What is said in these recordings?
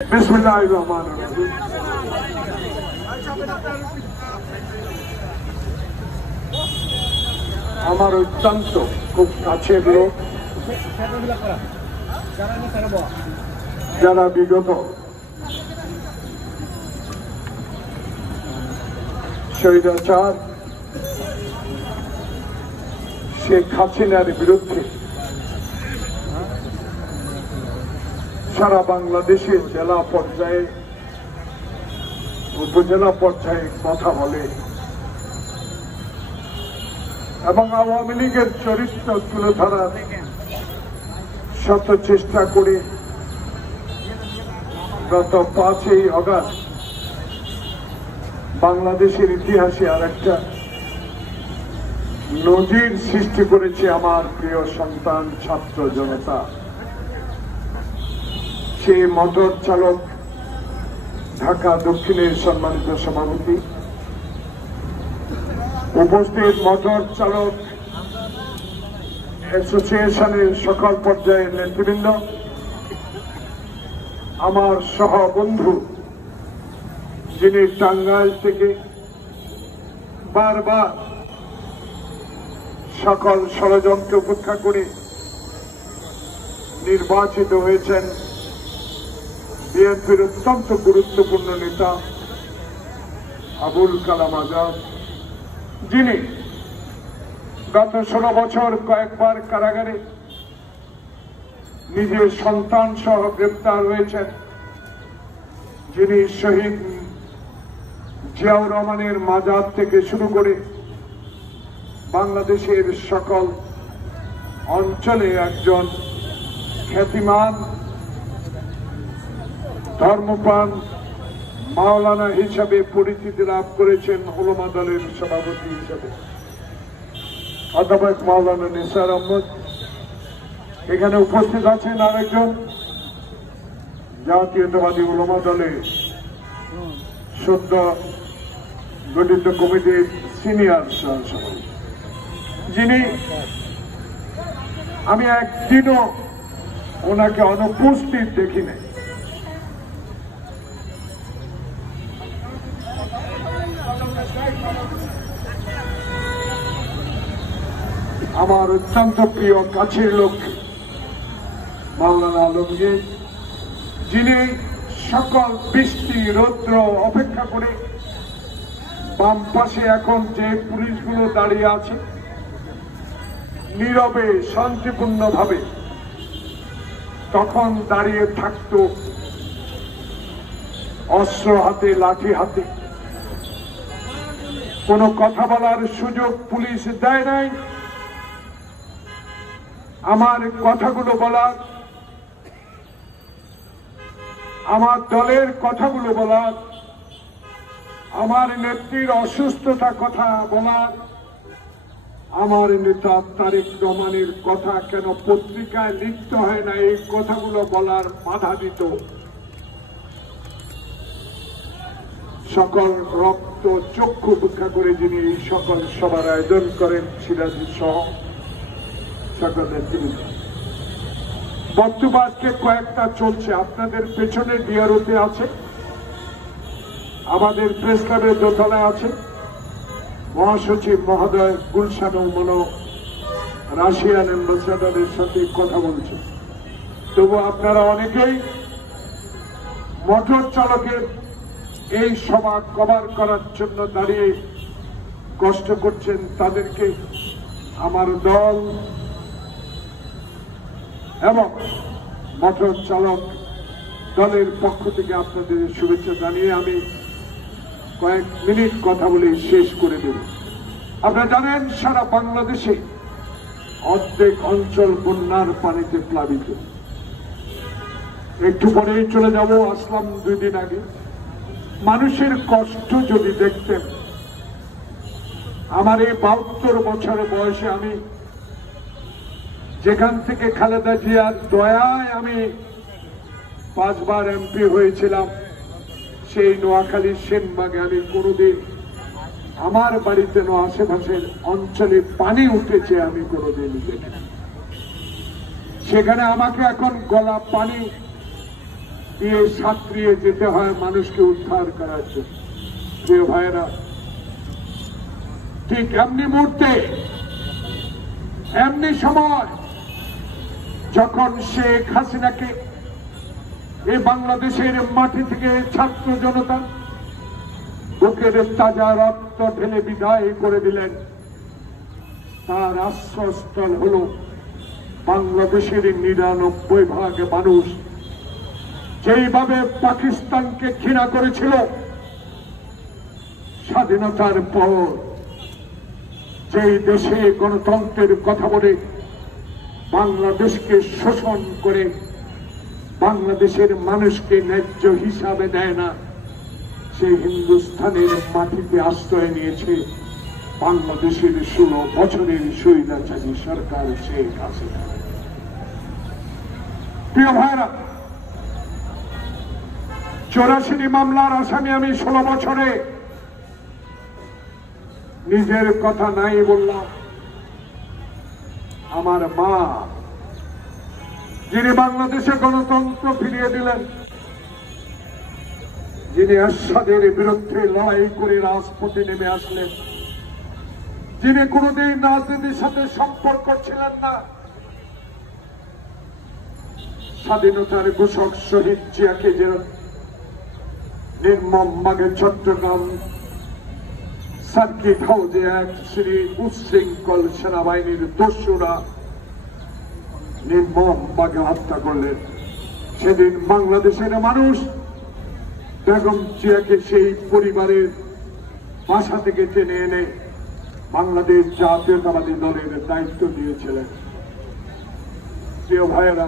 বিসমিল্লাহিররহমানিররহিম। আমার অত্যন্ত খুব কাছের লোক, যারা বিগত স্বৈরাচার শেখ হাসিনার বিরুদ্ধে সারা বাংলাদেশের জেলা পর্যায়ে উপজেলা পর্যায়ে কথা বলে এবং আওয়ামী লীগের চরিত্র তুলে ধরার শত চেষ্টা করে গত 5ই আগস্ট বাংলাদেশের ইতিহাসে আর একটা নজির সৃষ্টি করেছে আমার প্রিয় সন্তান ছাত্র জনতা। সেই মোটর চালক ঢাকা দক্ষিণের সম্মানিত সভাপতি, উপস্থিত মোটর চালক অ্যাসোসিয়েশনের সকল পর্যায়ের নেতৃবৃন্দ, আমার সহ বন্ধু যিনি টাঙ্গাইল থেকে বারবার সকল ষড়যন্ত্র উপেক্ষা করে নির্বাচিত হয়েছেন, বিএনপির অত্যন্ত গুরুত্বপূর্ণ নেতা আবুল কালাম আজাদ, যিনি গত 16 বছর কয়েকবার কারাগারে নিজের সন্তান সহ গ্রেপ্তার হয়েছেন, যিনি শহীদ জিয়াউর রহমানের মাজার থেকে শুরু করে বাংলাদেশের সকল অঞ্চলে একজন খ্যাতিমান ধর্মপ্রাণ মাওলানা হিসাবে পরিচিতি লাভ করেছেন, ওলামা দলের সভাপতি হিসাবে অধ্যাপক মাওলানা নিসার আহমদ। এখানে উপস্থিত আছেন আরেকজন জাতীয়তাবাদী ওলামা দলের সদ্য গঠিত কমিটির সিনিয়র সভাপতি, যিনি আমি একদিনও ওনাকে অনুপস্থিত দেখি নাই। আমার অত্যন্ত প্রিয় কাছের লোক মাওলানা আলমগীর, যিনি সকল বৃষ্টি রৌদ্র অপেক্ষা করে বাম পাশে এখন যে পুলিশগুলো দাঁড়িয়ে আছে নীরবে শান্তিপূর্ণভাবে তখন দাঁড়িয়ে থাকত অস্ত্র হাতে লাঠি হাতে, কোনো কথা বলার সুযোগ পুলিশ দেয় নাই। আমার কথাগুলো বলার, আমার দলের কথাগুলো বলার, আমার নেত্রীর অসুস্থতা কথা বলার, আমার নেতা তারেক রহমানের কথা কেন পত্রিকায় লিখতে হয় না, এই কথাগুলো বলার বাধা দিত সকল রক্ত চক্ষু উপেক্ষা করে যিনি এই সকল সভার আয়োজন করেন, সিরাজি সহ সকল নেতৃবৃন্দ। বক্তব্য আজকে কয়েকটা চলছে, আপনাদের পেছনে ডিআরওতে আছে, আমাদের প্রেস ক্লাবের দোতলায় আছে, মহাসচিব মহোদয় গুলশান মনো রাশিয়ান অ্যাম্বাসাডারের সাথে কথা বলছে। তবু আপনারা অনেকেই মোটর চালকের এই সভা কভার করার জন্য দাঁড়িয়ে কষ্ট করছেন, তাদেরকে আমার দল এবং মোটর চালক দলের পক্ষ থেকে আপনাদের শুভেচ্ছা জানিয়ে আমি কয়েক মিনিট কথা বলে শেষ করে দেব। আপনারা জানেন সারা বাংলাদেশে অর্ধেক অঞ্চল বন্যার পানিতে প্লাবিত। একটু পরেই চলে যাব, আসলাম 2 দিন আগে। মানুষের কষ্ট যদি দেখতেন, আমার এই 72 বছর বয়সে আমি যেখান থেকে খালেদা জিয়ার দয়ায় আমি 5 বার এমপি হয়েছিলাম, সেই নোয়াখালীর সেনবাগে আমি কোনোদিন আমার বাড়িতে আশেপাশের অঞ্চলে পানি উঠেছে আমি কোনোদিন দেখি। সেখানে আমাকে এখন গলা পানি দিয়ে সাঁতরিয়ে যেতে হয় মানুষকে উদ্ধার করার জন্য। প্রিয় ভাইয়েরা, ঠিক এমনি মুহূর্তে, এমনি সময় যখন শেখ হাসিনাকে এই বাংলাদেশের মাটি থেকে ছাত্র জনতা বুকের তাজা রক্ত ঢেলে বিদায় করে দিলেন, তার আশ্রয়স্থল হল বাংলাদেশের ৯৯% মানুষ যেইভাবে পাকিস্তানকে ঘৃণা করেছিল, স্বাধীনতার পর যেই দেশে গণতন্ত্রের কথা বলে বাংলাদেশকে শোষণ করে বাংলাদেশের মানুষকে ন্যায্য হিসাবে দেয় না, সেই হিন্দুস্তানের মাটিতে আশ্রয় নিয়েছে বাংলাদেশের ১৬ বছরের স্বৈরাচারী সরকার শেখ হাসিনা। প্রিয় ভাইরা, ৮৪ মামলার আসামি আমি ১৬ বছরে। নিজের কথা নাই বললাম, আমার মা যিনি বাংলাদেশে গণতন্ত্র ফিরিয়ে দিলেন, যিনি এরশাদের বিরুদ্ধে লড়াই করে রাজপথে নেমে আসলেন, যিনি কোনদিন রাজনীতির সাথে সম্পর্ক ছিলেন না, স্বাধীনতার ঘোষক শহীদ জিয়াকে যে নির্মমভাবে চট্টগ্রাম সার্কিট হাউসে এক শ্রী উচ্ছৃঙ্খল সেনাবাহিনীর দস্যুরা নির্মমভাবে হত্যা করলেন, সেদিন বাংলাদেশের মানুষ বেগম জিয়াকে সেই পরিবারের বাসা থেকে টেনে এনে বাংলাদেশ জাতীয়তাবাদী দলের দায়িত্ব দিয়েছিলেন। প্রিয় ভাইয়েরা,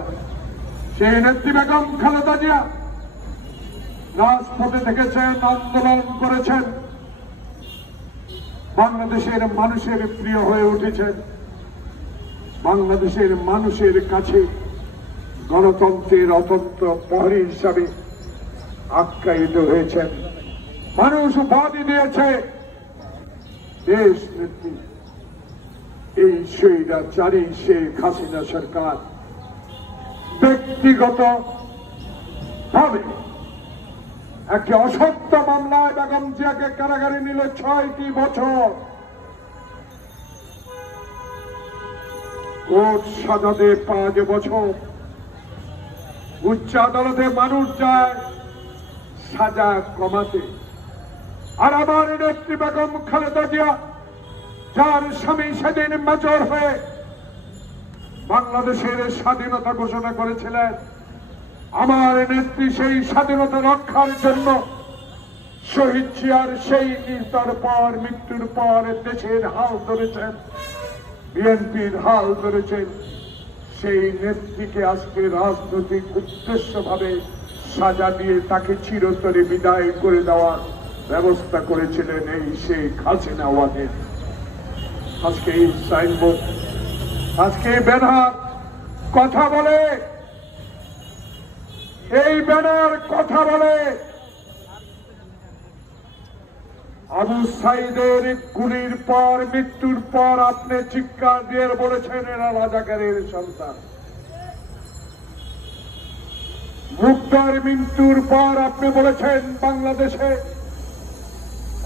সেই নেত্রী বেগম খালেদা জিয়া রাজপথে থেকেছেন, আন্দোলন করেছেন, বাংলাদেশের মানুষের প্রিয় হয়ে উঠেছেন, বাংলাদেশের মানুষের কাছে গণতন্ত্রের অতন্ত্র প্রহরী হিসাবে আখ্যায়িত হয়েছেন। মানুষ উপাধি দিয়েছে দেশ নেত্রী। এই স্বৈরাচারী শেখ হাসিনা সরকার ব্যক্তিগত ভাবে একটি অসত্য মামলায় বেগম জিয়াকে কারাগারে নিল ৬টি বছর। কোর্ট সাজাতে ৫ বছর, উচ্চ আদালতে মানুষ যায় সাজা কমাতে। আর আমার নেত্রী বেগম খালেদা জিয়া, যার স্বামী সেদিন মেজর হয়ে বাংলাদেশের স্বাধীনতা ঘোষণা করেছিলেন, আমার নেত্রী সেই স্বাধীনতা রক্ষার জন্য শহীদ জিয়ার সেই নিহতের পর, মৃত্যুর পর দেশের হাল ধরেছেন, বিএনপির হাল ধরেছেন। সেই নেত্রীকে আজকে রাজনৈতিক উদ্দেশ্য ভাবে সাজা দিয়ে তাকে চিরতরে বিদায় করে দেওয়ার ব্যবস্থা করেছিলেন এই শেখ হাসিনা ওয়াহেদ। আজকে এই সাইনবোর্ড, আজকে এই ব্যানার কথা বলে, এই ব্যানার কথা বলে আবু সাইদের গুলির পর, মৃত্যুর পর আপনি চিৎকার দিয়ে বলেছেন এরা রাজাকারের সন্তান। মুক্তার মৃত্যুর পর আপনি বলেছেন বাংলাদেশে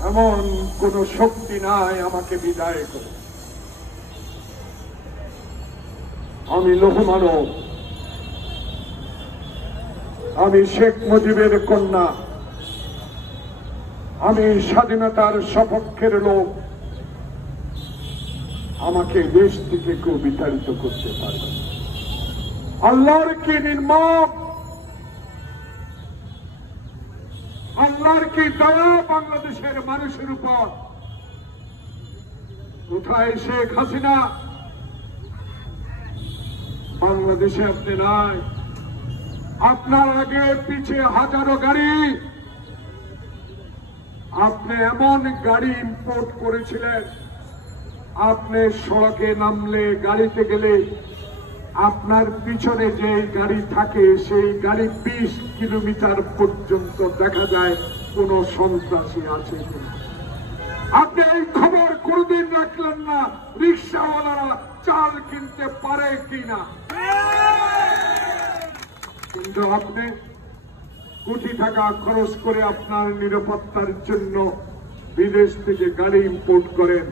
এমন কোন শক্তি নাই আমাকে বিদায় করে। আমি লৌহ মানব, আমি শেখ মুজিবের কন্যা, আমি স্বাধীনতার সপক্ষের লোক, আমাকে দেশ থেকে কেউ বিতাড়িত করতে পারবে না। আল্লাহর কি নির্মম, আল্লাহর কি দয়া বাংলাদেশের মানুষের উপর। কোথায় শেখ হাসিনা? বাংলাদেশে আপনি নাই। আপনার আগে পিছে হাজারো গাড়ি, আপনি এমন গাড়ি ইম্পোর্ট করেছিলেন, আপনি সড়কে নামলে, গাড়িতে গেলে আপনার পিছনে যে গাড়ি থাকে সেই গাড়ি 20 কিলোমিটার পর্যন্ত দেখা যায় কোন সন্ত্রাসী আছে কিনা। আপনি এই খবর কোনদিন রাখলেন না রিক্সাওয়ালারা চাল কিনতে পারে কিনা। কিন্তু আপনি কোটি টাকা খরচ করে আপনার নিরাপত্তার জন্য বিদেশ থেকে গাড়ি ইম্পোর্ট করেন,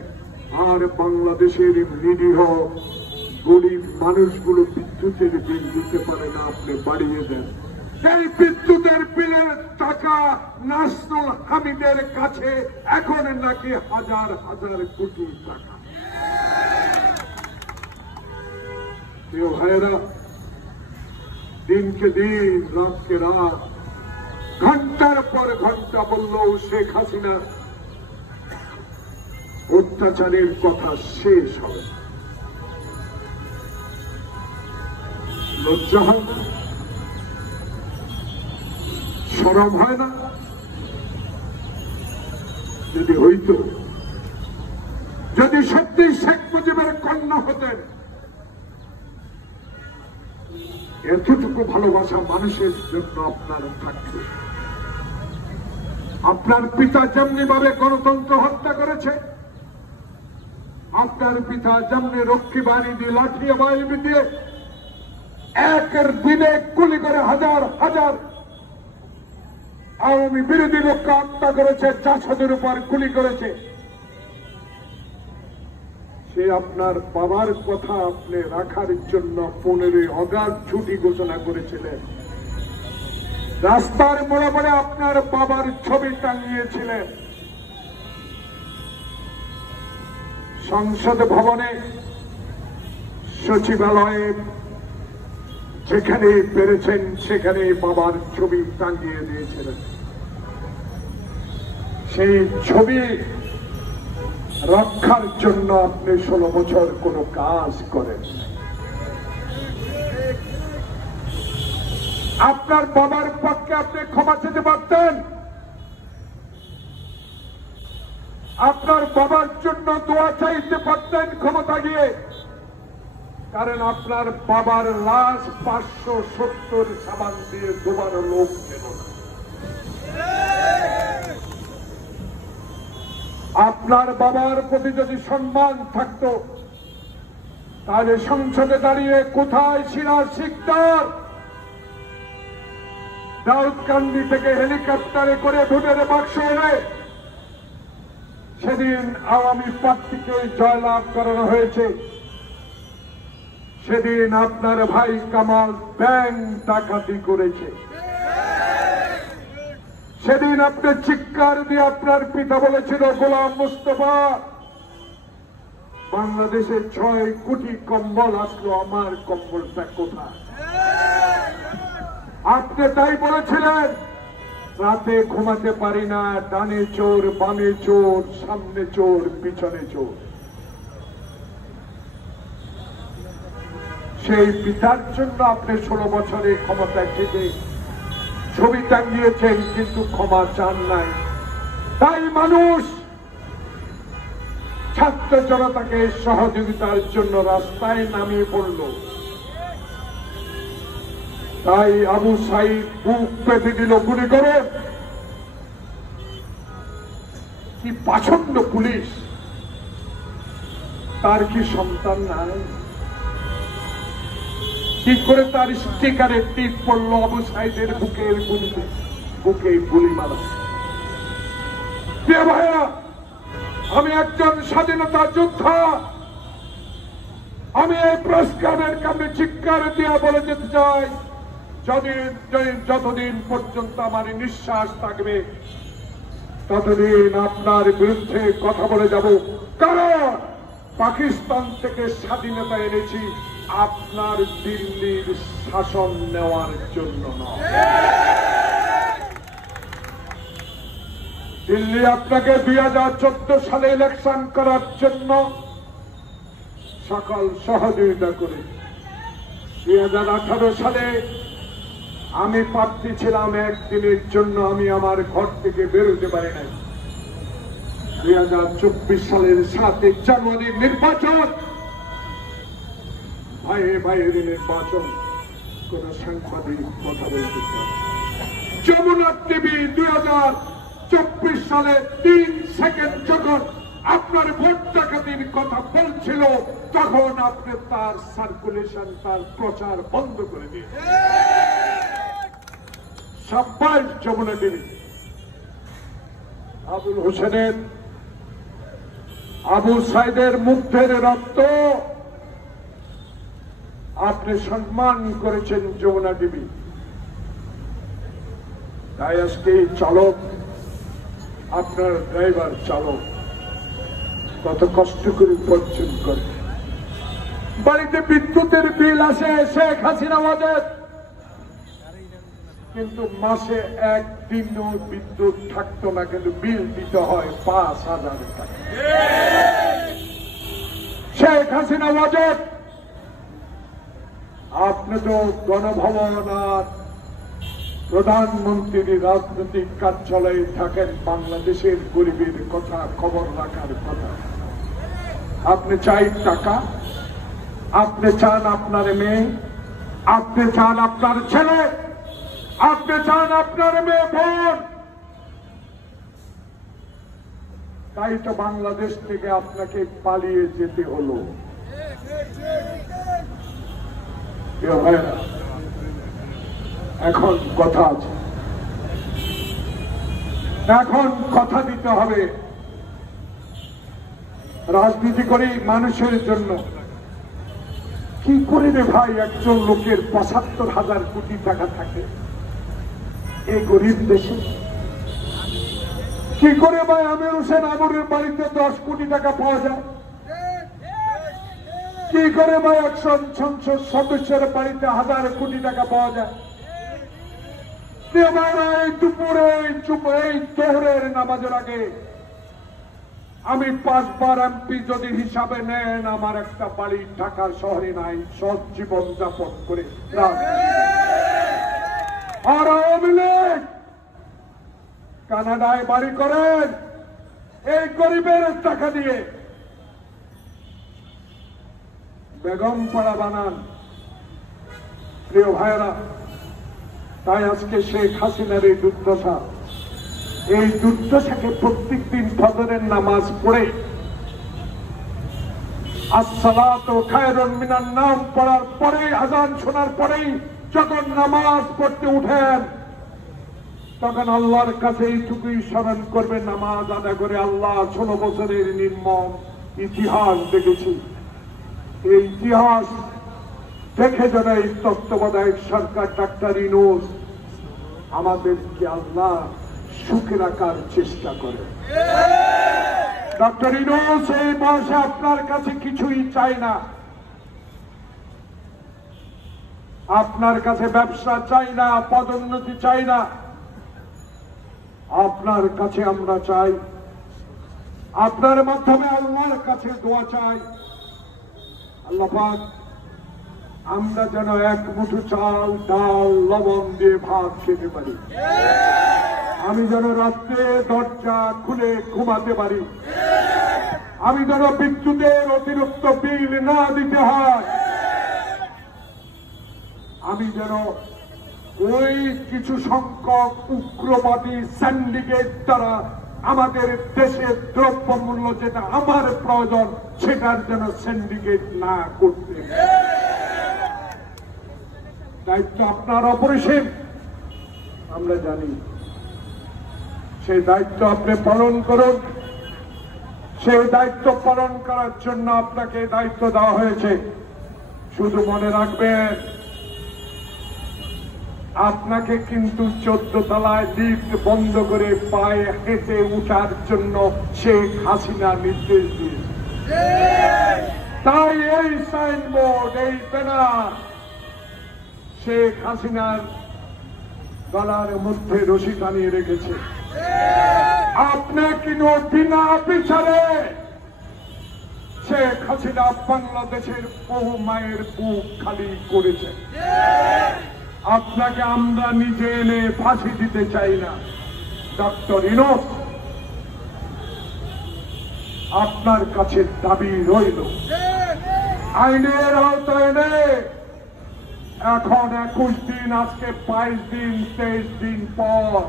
আর বাংলাদেশের নিরীহ গরিব মানুষগুলো বিদ্যুতের বিল দিতে পারে না, আপনি বাড়িয়ে দেন। এই বিদ্যুতের বিলের টাকা নাসরুল হামিদের কাছে এখন নাকি হাজার হাজার কোটি টাকা। প্রিয় ভাইয়েরা, দিনকে দিন, রাতকে রাত, ঘন্টার পর ঘন্টা বললেও শেখ হাসিনা অত্যাচারের কথা শেষ হবে। লজ্জা হয় না? শরম হয় না? যদি হইত, যদি সত্যি শেখ মুজিবের কন্যা হতেন, এতটুকু ভালোবাসা মানুষের জন্য আপনার থাকবে। আপনার পিতা যেমনি ভাবে গণতন্ত্র হত্যা করেছে, আপনার পিতা যেমনি রক্ষী বাহিনী দিয়ে, লাঠি বাহিনী দিয়ে একের দিনে গুলি করে হাজার হাজার আওয়ামী বিরোধী লোককে হত্যা করেছে, 400-এর উপর গুলি করেছে, সে আপনার বাবার কথা আপনি রাখার জন্য 15 অগাস্ট ছুটি ঘোষণা করেছিলেন। রাস্তার মোড়ে মোড়ে আপনার বাবার ছবি টাঙিয়েছিলেন। সংসদ ভবনে, সচিবালয়ে যেখানে পেরেছেন সেখানে বাবার ছবি টাঙিয়ে দিয়েছিলেন। সেই ছবি রক্ষার জন্য আপনি 16 বছর কোনো কাজ করেন। আপনার বাবার পক্ষে আপনি ক্ষমা চেতে পারতেন, আপনার বাবার জন্য দোয়া চাইতে পারতেন ক্ষমতা গিয়ে, কারণ আপনার বাবার লাশ 570 সাবান দিয়ে ধোবার লোক ছিল না। আপনার বাবার প্রতি যদি সম্মান থাকতো, তাহলে সংসদে দাঁড়িয়ে কোথায় সিরাজ শিকদার দাউদকান্দি থেকে হেলিকপ্টারে করে ভোটের বাক্স এনে সেদিন আওয়ামী প্রার্থীকে জয়লাভ করানো হয়েছে, সেদিন আপনার ভাই কামাল ব্যাংক ডাকাতি করেছে, সেদিন আপনি চিৎকার দিয়ে আপনার পিতা বলেছিল, গোলাম মুস্তফা, বাংলাদেশে 6 কোটি কম্বল আসলো, আমার কম্বলটা কোথায়? আপনি তাই বলেছিলেন, রাতে ঘুমাতে পারি না, ডানে চোর, বামে চোর, সামনে চোর, পিছনে চোর। সেই পিতার জন্য আপনি 16 বছরে ক্ষমতায় থেকে ছবি টাঙিয়েছেন, কিন্তু ক্ষমা চান নাই। তাই মানুষ ছাত্র জনতাকে সহযোগিতার জন্য রাস্তায় নামিয়ে পড়ল। তাই আবু সাইদ বুক পেতে দিল গুলি করে। কি পাছন্দ পুলিশ, তার কি সন্তান নাই? কি করে তার স্টিকারে টিপ পড়লো আবু সাইদের বুকের গুলিতে, বুকে গুলি মারা? প্রিয় ভাইয়া, আমি একজন স্বাধীনতা যোদ্ধা, আমি এই প্রেস ক্লাবের কাছে চিৎকার দিয়ে বলে যেতে চাই, যতদিন পর্যন্ত আমার নিঃশ্বাস থাকবে ততদিন আপনার বিরুদ্ধে কথা বলে যাব। কারণ পাকিস্তান থেকে স্বাধীনতা এনেছি আপনার দিল্লির শাসন নেওয়ার জন্য নয়। দিল্লি আপনাকে 2014 সালে ইলেকশন করার জন্য সকল সহযোগিতা করে। 2018 সালে আমি প্রার্থী ছিলাম, একদিনের জন্য আমি আমার ঘর থেকে বেরোতে পারি নাই। 2024 সালের 7 জানুয়ারির নির্বাচন, ভাইয়ের নির্বাচন, কোন সাংবাদিক কথা বলতে পারে? যমুনা টিভি 2024 সালে 3 সেকেন্ড যখন আপনার ভোট ডাকাতির কথা বলছিল, তখন আপনি তার সার্কুলেশন, তার প্রচার বন্ধ করে দিয়েছেন। সাব্বাস যমুনা টিভি। আবুল হোসেনের, আবু সাইদের মুগ্ধের রক্ত আপনি সম্মান করেছেন যমুনা টিভি। তাই আজকে চালক, আপনার ড্রাইভার চালক কত কষ্ট করে উপার্জন করে। বাড়িতে বিদ্যুতের বিল আসে শেখ হাসিনা ওয়াজেদ, কিন্তু মাসে একদিনও বিদ্যুৎ থাকতো না, কিন্তু বিল দিতে হয় 5,000 টাকা। শেখ হাসিনা ওয়াজেদ, আপনি তো গণভবন আর প্রধানমন্ত্রীর রাজনৈতিক কার্যালয়ে থাকেন, বাংলাদেশের গরিবের কথা খবর রাখার কথা। আপনি চাই টাকা, আপনি চান আপনার মেয়ে, আপনি চান আপনার ছেলে, আপনি চান আপনার মেয়ে বোন। তাই তো বাংলাদেশ থেকে আপনাকে পালিয়ে যেতে হলো। এখন কথা আছে, এখন কথা দিতে হবে। রাজনীতি করি মানুষের জন্য। কি করে রে ভাই একজন লোকের ৭৫,০০০ কোটি টাকা থাকে এই গরিব দেশে? কি করে ভাই আমির হোসেন আমরের বাড়িতে 10 কোটি টাকা পাওয়া যায়? কি করে ভাই একজন সংসদ সদস্যের বাড়িতে 1000 কোটি টাকা পাওয়া যায়? এই দুপুরে এই জোহরের নামাজের আগে আমি 5 বার এমপি যদি হিসাবে নেন, আমার একটা বাড়ি ঢাকার শহরে নাই, সৎ জীবন যাপন করে। আর আওয়ামী লীগ কানাডায় বাড়ি করেন এই গরিবের টাকা দিয়ে, বেগম পাড়া বানান। প্রিয় ভাইরা, তাই আজকে শেখ হাসিনার এই দুর্দশা, এই দুর্দশাকে প্রত্যেকদিন ফজরের নামাজ পড়ে আসসালাতু খায়রুম মিনান নাওম পড়ার পরে, আযান শোনার পরেই যখন নামাজ পড়তে উঠেন, তখন আল্লাহর কাছে এইটুকুই স্মরণ করবে, নামাজ আদায় করে আল্লাহ 16 বছরের নির্মম ইতিহাস দেখেছি। এই ইতিহাস দেখে যেন এই তত্ত্বাবধায়ক সরকার ডাক্তার ইউনূস আমাদেরকে আল্লাহ সুখে রাখার চেষ্টা করে। ডাক্তার ইউনূস এই বয়সে আপনার কাছে কিছুই চাই না, আপনার কাছে ব্যবসা চাই না, পদোন্নতি চাই না। আপনার কাছে আমরা চাই, আপনার মাধ্যমে আল্লাহর কাছে দোয়া চাই, আল্লাহ পাক আমরা যেন এক মুঠো চাল ডাল লবণ দিয়ে ভাত খেতে পারি, আমি যেন রাত্রে দরজা খুলে ঘুমাতে পারি, আমি যেন বিদ্যুতের অতিরিক্ত বিল না দিতে হয়, আমি যেন ওই কিছু সংখ্যক উগ্রবাদী সিন্ডিকেট দ্বারা আমাদের দেশের দ্রব্যমূল্য যেটা আমার প্রয়োজন সেটার যেন সিন্ডিকেট না করতে। দায়িত্ব আপনার অপরিসীম, আমরা জানি। সেই দায়িত্ব আপনি পালন করুন। সেই দায়িত্ব পালন করার জন্য আপনাকে দায়িত্ব দেওয়া হয়েছে। শুধু মনে রাখবেন, আপনাকে কিন্তু 14 তলায় লিফট বন্ধ করে পায়ে হেঁটে উঠার জন্য শেখ হাসিনা নির্দেশ দিয়েছে। তাই এই সাইনবোর্ড, এই ব্যানার শেখ হাসিনার গলার মধ্যে রশি টানিয়ে রেখেছে। আপনি কিন্তু বিনা বিচারে শেখ হাসিনা বাংলাদেশের বহু মায়ের বুক খালি করেছে। আপনাকে আমরা নিজে এনে ফাঁসি দিতে চাই না। ডক্টর ইউনূস, আপনার কাছে দাবি রইল, আইনের আওতায় এনে এখন 21 দিন, আজকে 22 দিন, 23 দিন পর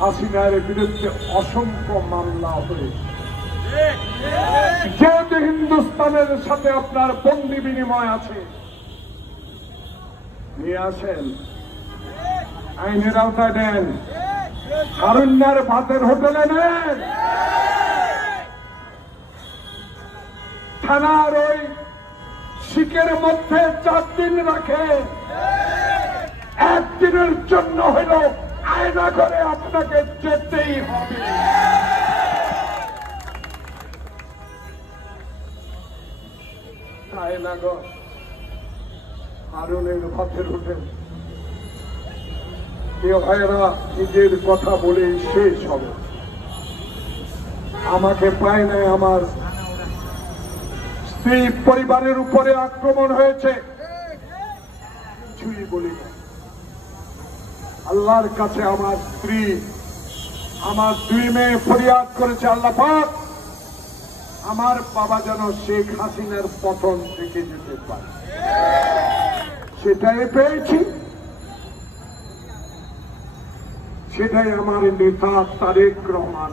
হাসিনার বিরুদ্ধে অসংখ্য মামলা হয়েছে। যেহেতু হিন্দুস্তানের সাথে আপনার বন্দি বিনিময় আছে, নিয়ে আসেন, আইনের আওতায় নেন, কারুণ্যার ভাতের হোটেলে নেন, থানার ওই শিকের মধ্যে 4 দিন রাখে, একদিনের জন্য হইল আয়না করে আপনাকে যেতেই হবে। আয়নাগর হারুনের ভাতের হোটেল। প্রিয় ভাইয়েরা, নিজের কথা বলে শেষ হবে। আমাকে পায় নাই, আমার স্ত্রী পরিবারের উপরে আক্রমণ হয়েছে, কিছুই বলি না। আল্লাহর কাছে আমার স্ত্রী, আমার 2 মেয়ে ফরিয়াদ করেছে, আল্লাহ পাক আমার বাবা যেন শেখ হাসিনার পতন থেকে যেতে পারে। সেটাই পেয়েছি, সেটাই আমার নেতা তারেক রহমান।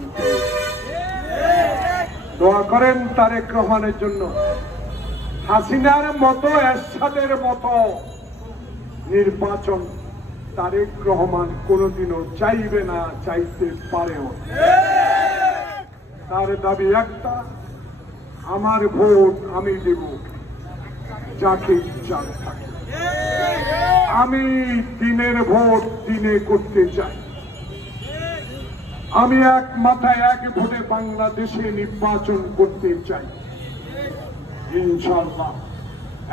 দোয়া করেন তারেক রহমানের জন্য। হাসিনার মতো, এরশাদের মতো নির্বাচন তারেক রহমান কোনোদিনও চাইবে না, চাইতে পারেও। তার দাবি একটা, আমার ভোট আমি দেব যাকে ইচ্ছা থাকে। আমি দিনের ভোট দিনে করতে চাই। আমি এক মাথায় এক ভোটে বাংলাদেশে নির্বাচন করতে চাই ইনশাআল্লাহ।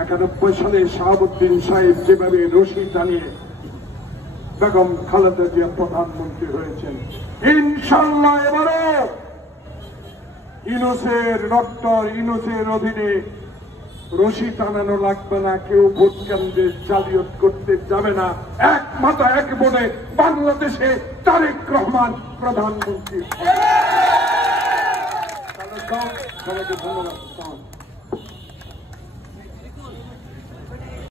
91 সালে শাহাবুদ্দিন সাহেব যেভাবে রশি টানিয়ে বেগম খালেদা জিয়া প্রধানমন্ত্রী হয়েছেন, ইনশাআল্লাহ এবারও ইউনূসের ডক্টর ইউনূসের অধীনে রশি টানানো লাগবে না, কেউ ভোট কেন্দ্রে জালিয়াত করতে যাবে না। এক মাথা এক ভোটে বাংলাদেশে তারেক রহমান প্রধানমন্ত্রী। সবাইকে ধন্যবাদ।